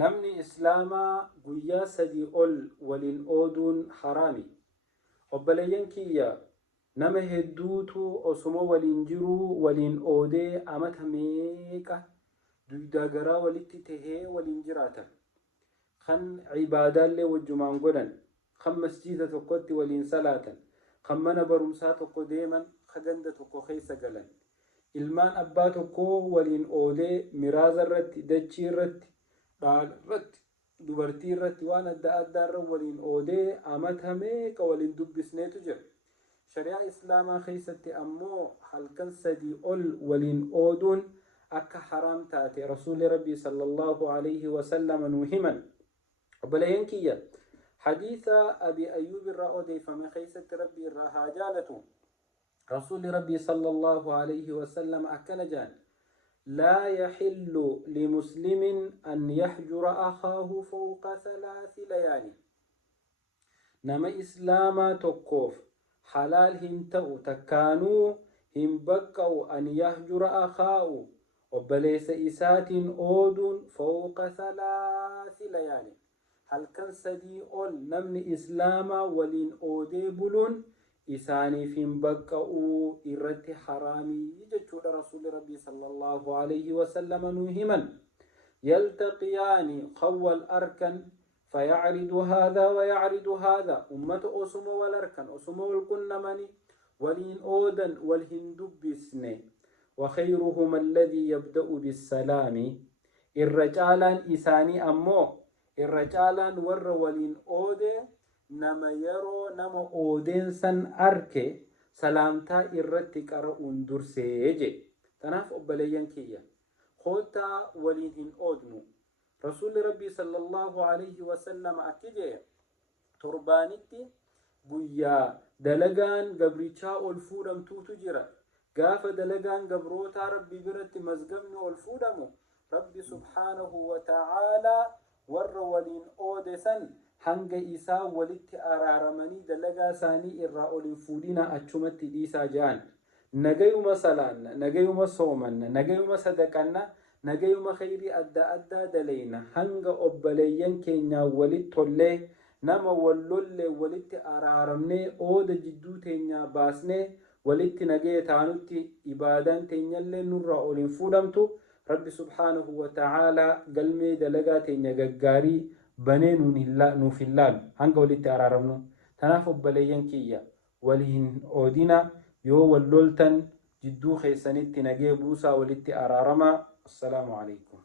namni islaamaa guyyaa sadii ol waliin ooduun haraami. Obboleeyyan kiyya nama hedduutu osuma waliin jiruu waliin oodee amata meeqa dugda garaa walitti tahee waliin jiraatan, kan cibaadaallee wajjumaan godhan, kan masjiida tokkotti waliin salaatan, kan mana barumsaa tokko deeman, kan ganda tokko keessa galan, ilmaan abbaa tokko waliin oodee miraaza irratti, dachii irratti, dhaala irratti, dubartii irratti waan adda addaarra waliin oodee amata meeqa waliin dubbisneetu jira. Shari'aa islaamaa keessatti ammoo halkan sadii ol waliin ooduun akka haraam taate rasuulli rabbii sallallahu alayhi wasallam nuu himan. Obboleeyyan kiyya hadiisa abi ayyuub irraa odeeffame keessatti rabbii irraa haa jaalatu. رسول ربي صلى الله عليه وسلم أكنجان لا يحل لمسلم أن يحجر أخاه فوق 3 ليالي. نما إسلاما تقوف حلال هنتو تكانو هم بقوا أن يحجر أخاه وبليس إسات أود فوق 3 ليالي. هل كان سدي أول نمني إسلاما ولين أودي بلون إساني فين بقوا إرتي حرامي يجتشو رسول ربي صلى الله عليه وسلم نوهما يلتقيان قوى الأركن فيعرض هذا ويعرض هذا أمة أسمو والأركن أسمو القنمني ولين أودا والهندب بسني وخيرهما الذي يبدأ بالسلام الرجالان إساني أمو الرجالان ور ولين أودي nama yeroo nama oodeensan arke salaamtaa irratti qara'uun dursee je. Tanaaf obboleeyyan kiyya kootaa waliin hin oodnu. Rasuulli rabbii sallallahu alayhi wasallam akki jee torbaanitti guyyaa dalagaan gabrichaa ol fuudhamtuutu jira. Gaafa dalagaan gabrootaa rabbii biratti mazgabni ol fuudhamu rabbi subhaanahu wa ta'aalaa warra waliin oodesan hanga isaa walitti araaramanii dalagaa isaanii irraa oliin fuudhina achumatti dhiisaa ja'an. Nagayuma salaanna, nagayuma soomanna, nagayuma sadaqanna, nagayuma khayrii adda addaa dalayna hanga obboleeyyan keenyaa walitti tollee nama wallollee walitti araaramnee ooda jidduu teenyaa baasnee walitti nagaya taanutti ibaadaan teenyallee nurraa oliin fuudhamtu rabbi subhaanahu wa ta'aalaa galmee dalagaa teenya gaggaarii banee nuuf hin laalu hanga walitti araaramnu. Tanaaf obboleeyyan kiyya waliin oodina, yoo wal loltan jidduu keessanitti nagee buusaa walitti araaramaa. Assalaamu alaykum.